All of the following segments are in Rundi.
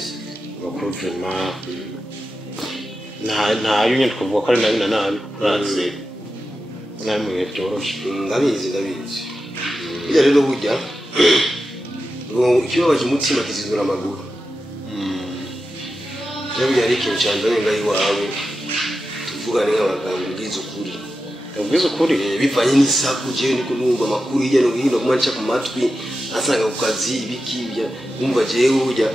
neza amakuru vraiment nta yunye twavuga ko ari nabi na nabi uraze nabi mu bihe byoroshe ndabizi bijya rero burya ngo ikibabaje umutima kizizura amaguru burya ari ikintu cyandanye ngaho iwawe tuvugane nk'abaganga ubwiza ukuri bivanye n'isaku jewe niko numva amakuru hirya no hino kumanca ku matwi asanga ku kazi ibikibya umva jewe burya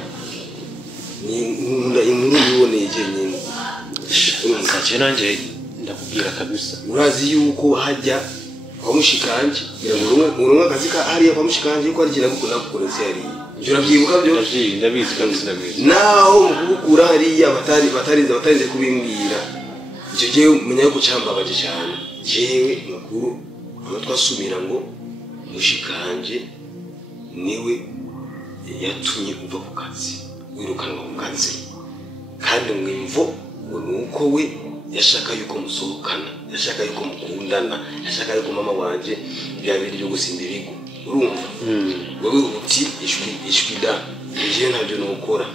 ni nkunda inkuru yiboneye je nyine kaje nanje ndakubwira kabisa urazi yuko hajya kwa mushikanje urumwe akazi ka hariya kwa mushikanje yuko ari kina gukunda gukoreza yari urabyibuka byo ndabizi kabisa ndabizi naho mukubukura hariya batarinze kubimbwira icyo gihe umenya yuko cyambabaje cyane jewe makuru aho twasumira ngo mushikanje niwe yatumye uva ku kazi wirukanwa ku kazi kandi mwimvo ngo nuko we yashaka yuko musohokana yashaka yuko mukundana yashaka yuko mama wanje byabiri byo gusimba ibigo urumva wowe uti ishwi da je ntabyo nokora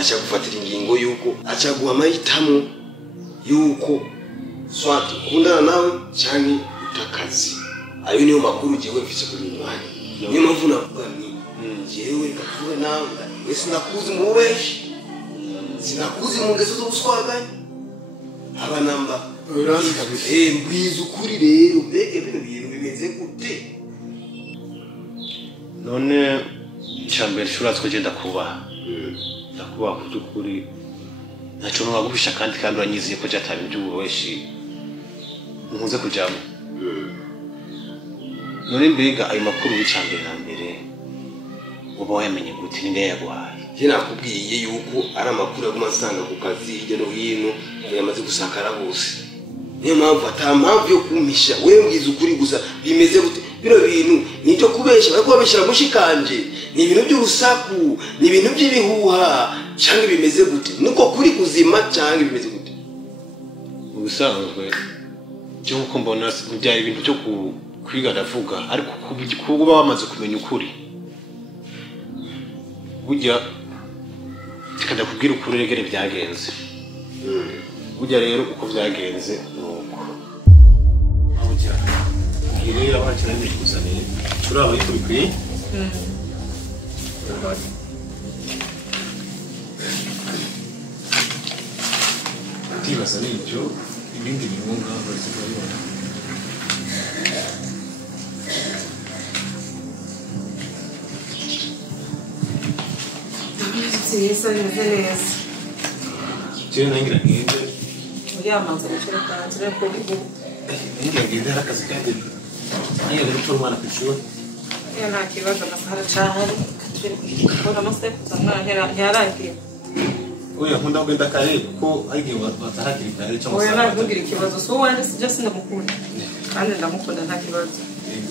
acha gufatira ingingo yuko acha guha amahitamo yuko swati kundana nawe cyane utakazi ayo niyo makuru jewe mfise kuri mwanya niyo mpamvu navuga ni jewe kavuga nawe wese nakuzi mu beshi sinakuzi mu ngeso z'ubuswaganye abanamba mbwiza ukuri rero mbega bino bintu bimeze gute none cyambere shuratse genda kubaha kuri naco nagufisha kandi uranyizeye ko cyataye by'ubuweshi nkunze kujamo none mbega ayo makuru y'icambere na mbere uba wamenye gute ninde yaguhaye je nakubwiye yuko ari amakuru aguma asanga ku kazi hirya no hino yamaze gusakara hose niyo mpamvu atampamvu yo kumisha wewe mbwiza ukuri gusa bimeze gute bino bintu nicyo kubesha bariko babeshera mushikanje ni ibintu by'urusaku ni ibintu by'ibihuha cyangwa bimeze gute nuko kuri kuzima cyangwa bimeze gute ubusanzwe cyo uko mbona byari ibintu cyo kwiga ndavuga ariko kuba bamaze kumenya ukuri burya tikajya kubwira ukuri regere byagenze burya rero uko byagenze nuko burya rero abakira n'ikuzaniye turaba ikubikwiye Tibasa n'ibyo ibindi birunga bari kubibona Isso bimeze neza cyane nangira ngende uyamaze gushira kanzira ko bibu nangira ngende harakazi kandi nangira rero turi mwana kwishuri ya nta kibazo amasahara cyahari kora amasaha kuzana ntiyaragiye oya nkunda kugenda kare ko agiye batahakiri kare cyangwa oya ntabwira ikibazo so wanje sije sindamukunda kandi ndamukunda nta kibazo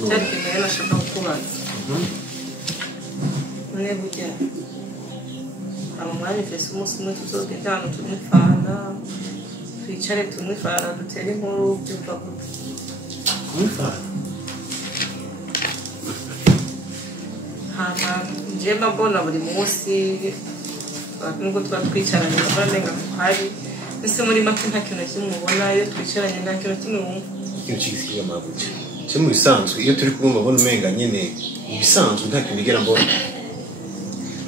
cyari kintu nashaka kukubaza none burya umwanya ufise umunsi umwe tuzogenda ahantu tumwifana twicare tumwifana dutere inkuru byumva gute kumwifana njyewe mbona buri munsi nubwo tuba twicaranye mbona nenga kuhari ese muri make nta kintu kimwe ubona iyo twicaranye nta kintu kimwe wumva ikintu kigisiga amabuye cyo mu bisanzwe iyo turi kumva mbona umenga nyine ibisanzwe nta kintu bigera mbona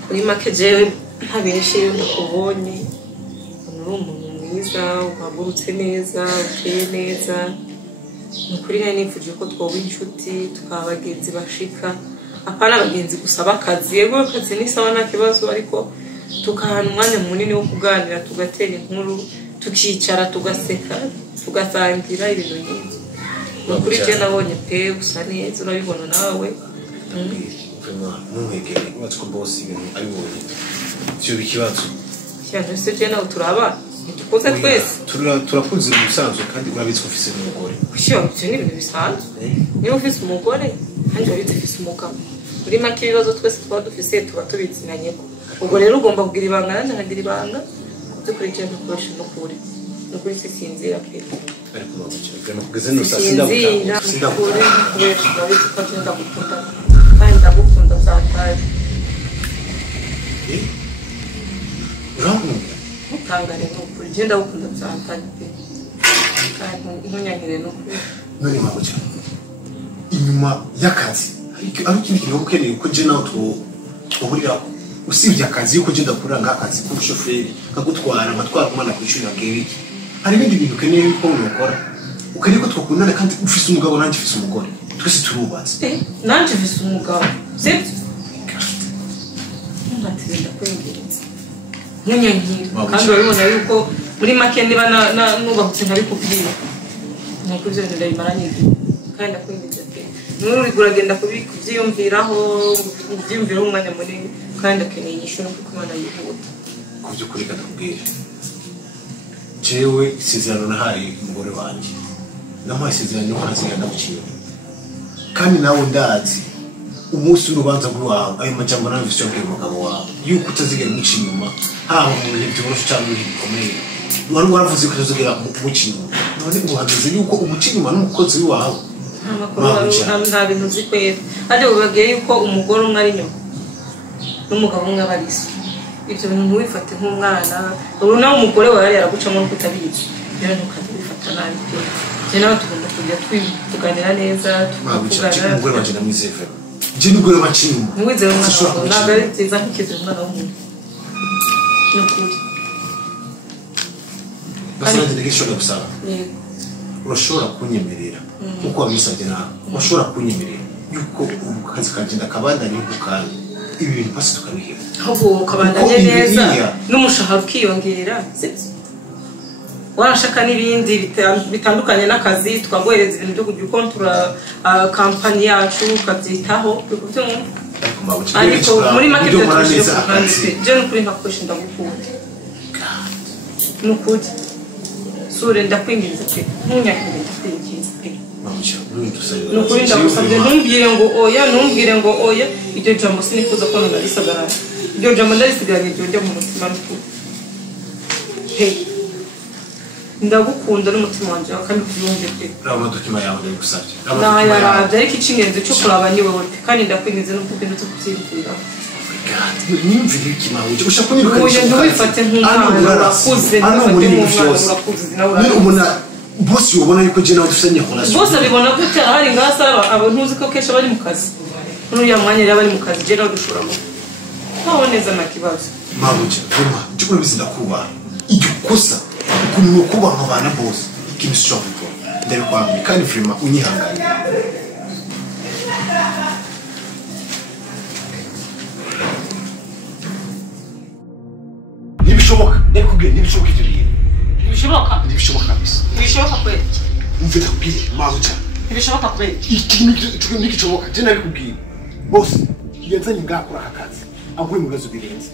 muri make jewe ntabeshe iyo ndakubonye uri umuntu mwiza uhagurutse neza uteye neza ni ukuri nari nifuje ko twoba inshuti tukaba abagenzi bashika apana abagenzi gusa bakazi yego akazi ni sawa nta kibazo ariko tukahana umwanya munini wo kuganira tugatera inkuru tukicara tugaseka tugasangira ibintu nk'ibyo ni ukuri je nabonye pe gusa neza urabibona nawe ntumwegere ubatse ko boss ibintu abibonye cyo bikibazo cyane se je nawe turaba dukoze twese turakunze mu bisanzwe kandi urabitse ufise n'umugore cyo ni ibintu bisanzwe niba ufise umugore kandi urabitse ufise umugabo muri make ibibazo twese tuba dufise tuba tubizinanye ko ubwo rero ugomba kugira ibanga nanjye nkagira ibanga dukurikirana dukoresha n'ukuri n'ukuri sinzira pe ariko mabukira kugeza no saa sindakure kubera urabizi ko ndagukunda kandi ndagukunda zatari urankunda ntangare n'ukuri je ndagukunda byantanye pe kandi ntunyangire n'ukuri none mabuja inyuma y'akazi ariko ikindi kintu ukeneye ko je nawe tuhurira usibye akazi yuko je ndakora ngakazi k'ubushoferi kagutwara ngatwara umwana ku ishuri nabwira iki hari ibindi bintu ukeneye ko ukora ukeneye ko twakundana kandi ufise umugabo nanjye ufise umugore twese turubatse nanjye ufise umugabo sibyo ntatsinda kwengereza ntunyankire kandi urabibona yuko muri make niba nubahutse nkabikubwira nuko ibyo bintu ndabimaranye kandi ndakwinjiza pe n'uri uragenda kubyiyumviraho ubyiyumviraho umwanya munini kandi akeneye inyishu no kuko Imana yihuta ku by'ukuri ndakubwira jewe isezerano nahaye umugore wanjye namuhaye isezerano ko ntazigenda gukina kandi nawe ndazi umunsi w'urubanza rwawe ayo majambo nawe mvise yabwiye umugabo wawe yuko utazigera umuca inyuma haba mu bihe byoroshye cyangwa mu bihe bikomeye wari waravuze ko utazigera umuca inyuma none uhagaze yuko umuca inyuma n'umukozi wawe nta bintu uzi kwera kandi bababwiye yuko umugore umwe ari nyoko n'umugabo umwe aba ari so ibyo bintu ntiwifate nk'umwana ubu nawe umugore wawe yari yaragucamo no kutabizi rero ntukajya wifata nabi pe je nawe tugomba kujya tuganira neza tukavugana umugore wanje namwizeye je n'umugore wacu inyuma ntiwizere umwana wawe ntabwo ari byiza nk'ikizere umwana w'umuntu ni ukuri basi nanjye ndagishobora gusaba urashobora kunyemerera uko wabisabye nawe urashobora kunyemerera yuko akazi kanje ndakabandanye uko kandi ibi bintu pasi tukabihera ahubwo ukabandanye neza n'umushahara ukiyongera sibyo warashaka n'ibindi bitandukanye n'akazi tukaguhereza ibintu byo kujya ukontora kampani yacu ukabyitaho ariko muri make byatushije kuganira je n'ukuri ntakoresha ndagukunda n'ukuri sure ndakwinginze pe ntunyakire ndakwinginze pe nukuri ndagusabye ntumbwire ngo oya iryo jambo sinifuza ko narisagarana iryo jambo ndarisigaranye iryo ryo mu mutima n'ukuri hey ndagukunda n'umutima wanjye kandi kubyumve pe raba dokima yawe ndagusabye nayarabye ariko icy'ingenzi cyo kuraba ni wowe pe kandi ndakwinginze no kuko ndetse kubyibwira nimvire ikima uje ushaka niruka uje ntiwifate nk'umwana urakuze ni umuntu bosi ubona yuko je nawe dufitanye relation bosi abibona gute ahari ngasa abo ntuzi ko kesha bari mu kazi n'uriya mwanya rero bari mu kazi je nawe dushobora ngo ntaboneza na kibazo mabuje vuma cyo bizinda kuba iryo kosa ukuntu kuba nk'abana bosi ikintu cyo gukora ndabikwamye kandi vuma unyihanganye nibishoboka ndakubwiye nibishoboka ibyo bintu nibishoboka kabisa bishoboka kweli mvita kubwiye mabuje bishoboka kweli ikintu n'igishoboka je nabikubwiye bosi yazanye ngakora akazi aguye mu bibazo birenze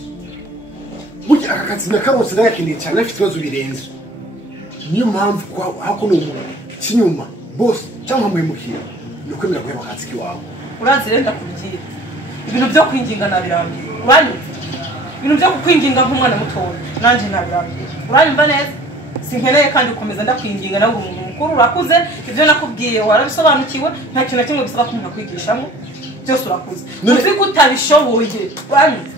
burya aka kazi nakarose ndagakeneye cyane afite ibibazo birenze niyo mpamvu hako n'umuntu kinyuma bosi cyangwa muhemukira nukwemera guheba akazi kiwawe urazi rero ndakubwira ibintu byo kwinginga nabirambiye uranyumva ibintu byo kukwinginga nk'umwana mutoya nanjye nabirambiye uranyumva neza sinkeneye kandi ukomeza ndakwinginga nawe umuntu mukuru urakuze ibyo nakubwiye warabisobanukiwe nta kintu na kimwe bisaba ko umuntu akwigishamo byose urakuze uzi ko utabishoboye uranyumva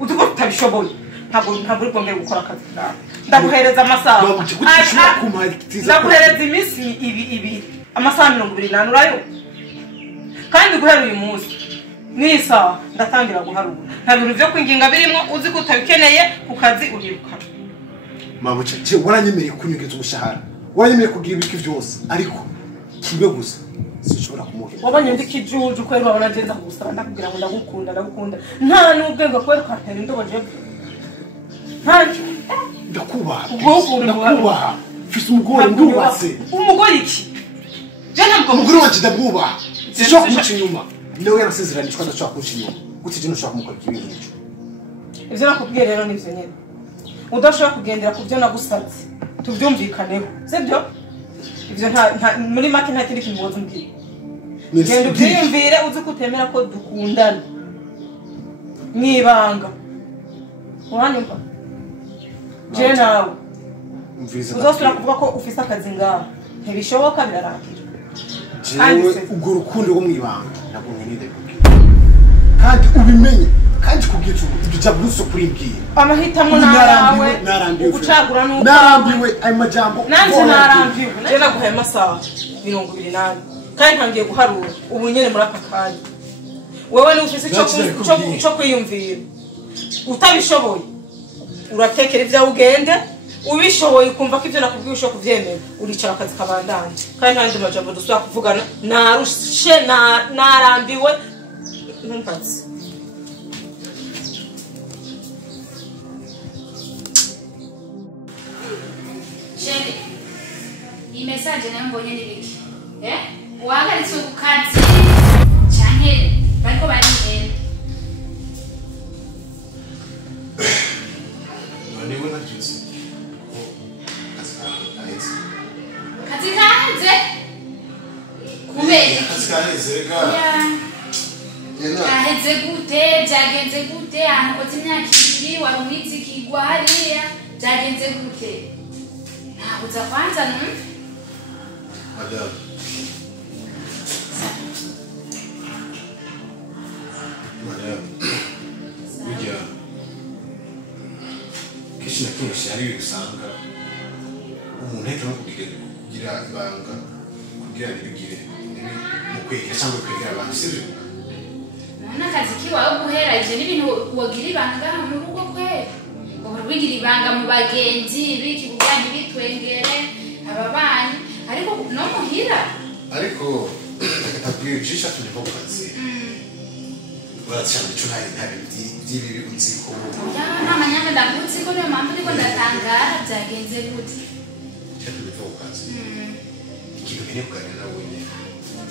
uzi ko utabishoboye ntabwo uri bwongere gukora akazi kawe ndaguhereza amasaha ndaguhereza iminsi ibiri amasaha 28 urayo kandi guhera uyu munsi n'isaha ndatangira guharura nta bintu byo kwinginga birimo uzi ko utabikeneye ku kazi uribukana mabuce je waranyemereye kunyegeza umushahara waranyemereye kugira ibiki byose ariko kimwe gusa sinshobora kumuhera wabanye ndikijuje kwera wabona agenda gusaba ndakubwira ngo ndagukunda nta n'ubwenge kwera kwatera indobo je ntacyo ndakubaha fise umugore ndubatse umugore iki je ntabwo umugore wanje ndabwubaha sinshobora kumuca inyuma nawe yarasezeranishwa ndashobora kumuca inyuma gute je ntushobora kumukora ikintu nk'icyo ivyo nakubwiye rero nivyo nyene udashobora kugendera ku byo nagusabye tubyumvikaneho sibyo ivyo muri make nta kindi kintu woza umbwira genda ubyiyumvire uzi ko utemera ko dukundana mwibanga uranyumva je nawe uzosubira kuvuga ko ufise akazi ngaho ntibishoboka birarangira jewe ubwo rukundo rwo mwibanga ntabwo nkeneye kubwira kandi ubimenye kandi kubwira ibyo byabuze kurimbwira amahitamo nawe ugucagura nuko narambiwe ayo majambo nanje narambiwe je naguhaye amasaha 28 kandi ntangiye guharura ubu nyene muri aka kanya wewe ni ufise cyo kwiyumvira utabishoboye uratekera ibyawe ugende ubishoboye kumva ko ibyo nakubwiye usho kuvyemera uricara akazi kabandanje kandi nanje majambo dusubira kuvugana narushe narambiwe ntumpaze Chérie, iyi message nayo mbonye ni biki wahagaritse ku kazi cyane bariko barihera niwe nabyutse kazi kaheze kubera akazi kaheze rega kaheze gute byagenze gute ahantu koze imyaka 2 wari umwizi kigwa hariya byagenze gute ntabuza kwanza numva madame burya kenshi na kenshi hari ibintu usanga umuntu ahita no kugira ibanga kugira ntibigire mu kwegera cyangwa kwegera abantu sibyo n'akazi kiwawe guheraje n'ibintu wagira ibanga mu rugo kwe wigira ibanga mu bagenzi biki kugira ntibitwengere ababanyi ariko no muhira ariko atabwiye cisha turi ku kazi uracana cyo hari by'ibi unzi ko nta manyanga ndagutse ko niyo mpamvu ndiko ndatangara byagenze gute cyane turi ku kazi ikintu nkene kuganira nawe nyine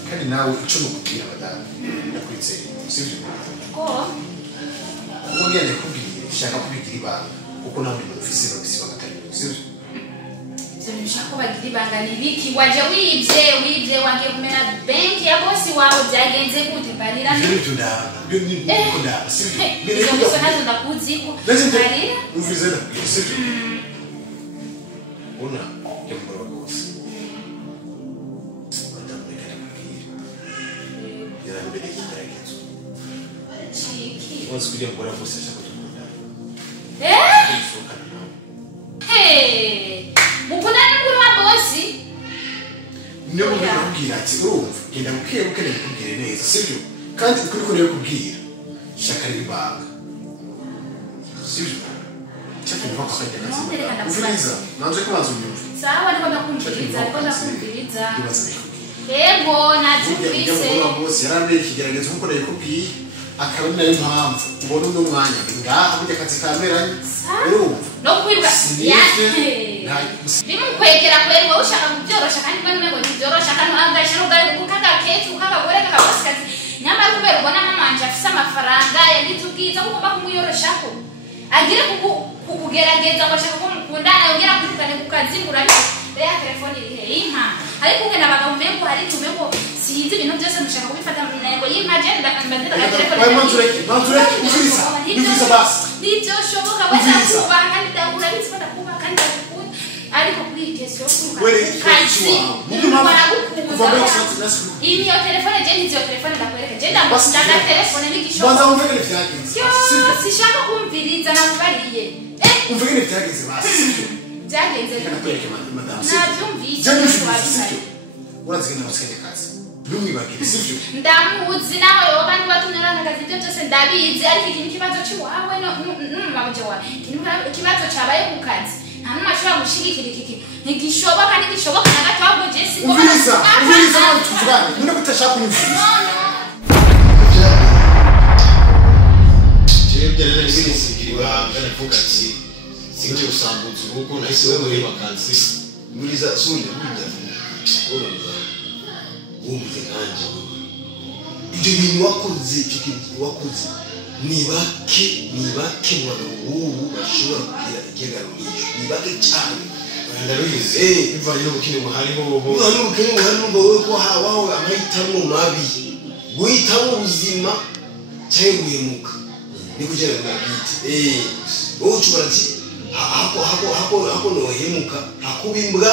kandi nawe icyo mukubwira madame ndakwitse sivyo ko umugende kubwira shaka kubigira ibanga kuko nawe ndi mufise no bisiba gatari sivyo Nshaka bagira ibanga ni biki waje wibye wagiye kumena banki ya bosi wawe byagenze gute barira ibyo ndaba byo ni ndaba sivyo Izo ngizo nazo ndakuziko barira uvize na sivyo una yo mbora bose ndamureka kubwira yarambere ikigeragezo chiki wose kujya mbora bose ashaka kugukunda mukundana n'ukuri wa bosi niyo mpamvu nakubwira ati urumva genda buke buke nakubwire neza sibyo kandi ukuri ko niyo kubwira shaka ribanga sibyo cyane nko kujya kazi uviriza nanze kubanza unyumva sawa niko ndakumviriza yego nabyumvise bose yarambere ikigeragezo nkuko nakubwiye akaba nayo mpamvu ubona uno mwanya ngaha burya kazi kameranye urumva no kwirwa bimukwegera kwerwa ushaka kubyorosha kandi bane nego ntibyorosha kandi angashe n'ubwari kukaga kete ukagagore kakabasikazi nyamara kubera ubona mamanje afise amafaranga yagize ubwiza ugomba kumuyoroshako agire kukugerageza ngo ashaka ko mukundana yongera kwirukane kukazingura rero telefone iri inka ariko ugenda bagahumengo hari tumengo sinzi ibintu byose mushaka kubifata mu ntego y'inkaje ndakambandira telefone manzure uviriza basi nibyo shoboka wese kuba kandi ndagura bizifata kuba kandi ariko kuri kesho kazi iyo telefone je nizo telefone ndakwereka je ndamutanga telefone n'igishoboka banza umvegere byagenze sishaka kumviriza nakubariye umvegere byagenze basi byagenze nakwereka madame nabyumvise urazigenda musikanye kazi ntumwibagire sivyo ndamuzi naho yoba kandi batunyurana akazi ibyo byose ndabizi ariko iki kibazo cy'iwawe n'umumabuje wawe ikibazo cyabaye ku kazi nta n'umwe ashobora gushigikira iki ntigishoboka ntigishoboka na gato ahubwo jesi uviriza nawe tuvugane none ko utashaka kunyumviriza jewe byarana n'ibinisigira ibanga navuga ati sinje gusambuza urugo nahise wemureba akazi muriza sunde burya urumva wumve nkanjye ibyo bintu wakoze icyo kintu wakoze ni bake mu bagabo b'ubu bashobora kugira igegano nk'icyo ni bake cyane ndabizi bivanye n'ubukene buhari bobo n'ubukene buhari n'ubwo wowe ko habaho amahitamo mabi guhitamo ubuzima cyangwa guhemuka ni kugira ngo nabwite wowe ushobora ati hako nohemuka hakubimbwa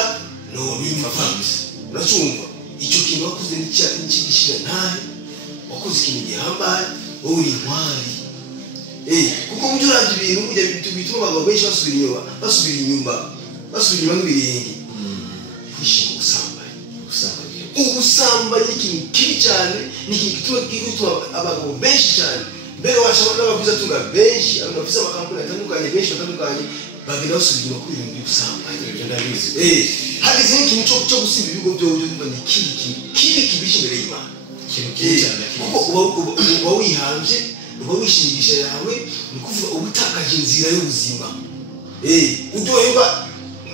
nobimva uracyumva icyo kintu wakoze n'ikigishyira ntahe wakoze ikintu gihambaye wowe uri intwari kuko ujya urabye ibintu ujya bituma abantu benshi basubira inyuma nk'ibirenge kwishinga ubusambanyi ni ikintu kibi cyane, ni ikintu gituma abagabo benshi cyane mbere washaka n'abavuza tunga benshi abantu bafite amakampani atandukanye benshi batandukanye bagenda basubira inyuma kuri ibintu by'ubusambanyi. Hageze nk'ikintu cyo gusimba ibigo by'uburyo bumva ni kibi kibishe imbere y'Imana, kuko uba wihambye, uba wishingisha yawe, ni ukuvuga uba utakaje inzira y'ubuzima. Uryoherwa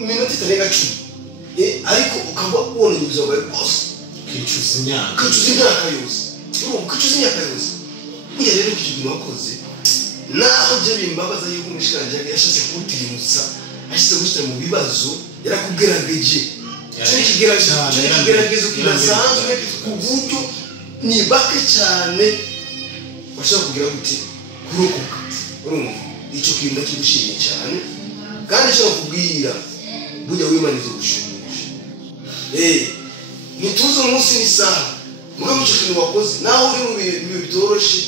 iminota itarenga 10 ariko ukaba ubona ubuzima bwawe bwose ukicuza imyaka yose. Ukicuza imyaka yose. Burya rero icyo kintu wakoze naho byo bimbabaza yuko umushikanje yashatse kuwutirimutsa, ashyize gushyira mu bibazo, yarakugerageje. Ikigeragezo kidasanzwe ku buryo ni bake cyane washaka kugira gute kurokoka. Urumva icyo kintu ndakigushimiye cyane, kandi cyo kubwira burya wimanize gushumusha. Nituze umunsi n'isaha muri icyo kintu wakoze naho uri mu bintu bitoroshe,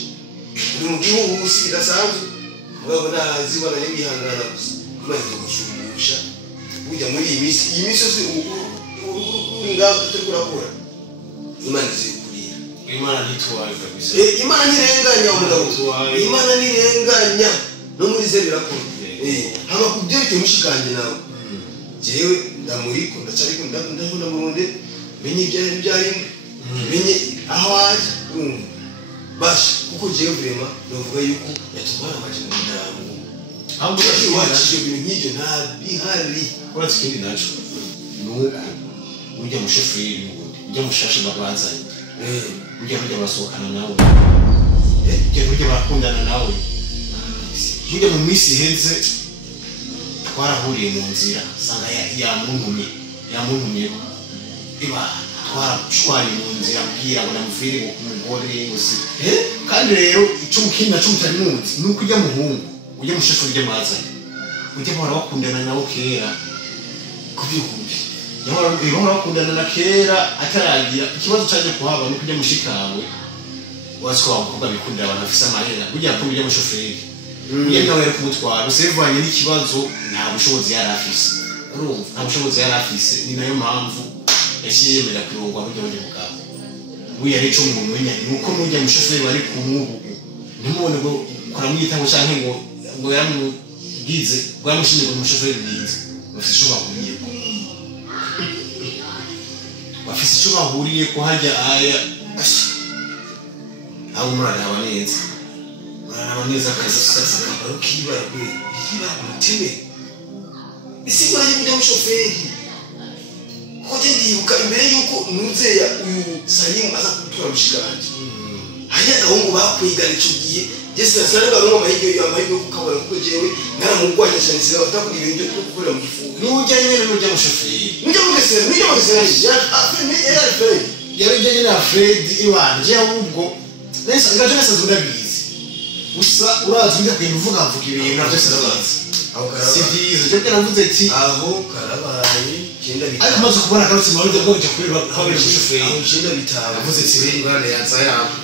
uri mu gihugu kidasanzwe, mugabo ntazi wana n'ibihangana gusa wimanize gushumusha. Burya muri iyi minsi yose ngaho turakora Imana izikurira. Imana ntitwaye kabisa. Imana ntirenganya umugabo, Imana ntirenganya no muri ze birakora. Haba kubyereke mushikanje nawe jewe ndamuriko ndacariko ndakunda muronde menye ibyari menye aho aje basha kuko jewe vrema novuga yuko yatubara amaje mu ndamu ahubwo waciye ibintu nk'ibyo nta bihari. What's kindi nacho nuko ujya musheferi n'ubundi ujya mushashe babanzanye ujya basohokana nawe ujya bakundana nawe ujya mu minsi henze twarahuriye mu nzira sanga yamuntumye iba twarashwanye mu nzira mbwira ngo namuvire ngo kumugore gusa kandi rero icyo mukindi naco mutari munsi nuko ujya muhungu ujya musheferi ujya mwazanye ujya bahora bakundana nawe kera kubyukumbi bahora bakundana na kera ataragira ikibazo cyaje kuhaba nuko ujya mushikawe wazi ko abakobwa bikundira abantu bafise amahera ujya kumbi ujya mushoferi ujya nawe ari kumutwara usevanye n'ikibazo nta bushobozi yari afise. Urumva nta bushobozi yari afise, ni nayo mpamvu yashiyemera kurongwa buryo bwo mugabo buya reco mu mwenya nuko mujya mushoferi bari kumubu ntimubone ngo kuramwita ngo canke ngo yamugize bwamushimye ngo mushoferi bize bafise cyo bahuriye bafise cyo bahuriye ko hajya aya aho muraraba neza akazi akabaro kibara kwe kibara muteme bisigura y'ibyo mushoferi koje ndibuka imbere yuko nuzeya uyu Salim aza kutura mushikanje haya gahungu bakwigana icyo gihe Jesse nasanga ngo amahirwe kukabara kuko jewe naramugwanya cyane sira batakuri ibintu byo gukora mu gifu n'ujya nyene n'ujya mushoferi n'ujya mugesera ya afene era Fred yarujyanye na Fred iwanje ahubwo nesa ngaje nesa zundabizi usa urazi njya kuvuga ibintu navyo sinabazi aho karabaye sivyiza cyo karavuze ati aho karabaye cyenda bitanu ariko maze kubona karutse mu buryo bwo kujya kuri hawe mushoferi aho cyenda bitanu avuze ati ngane yanza yapo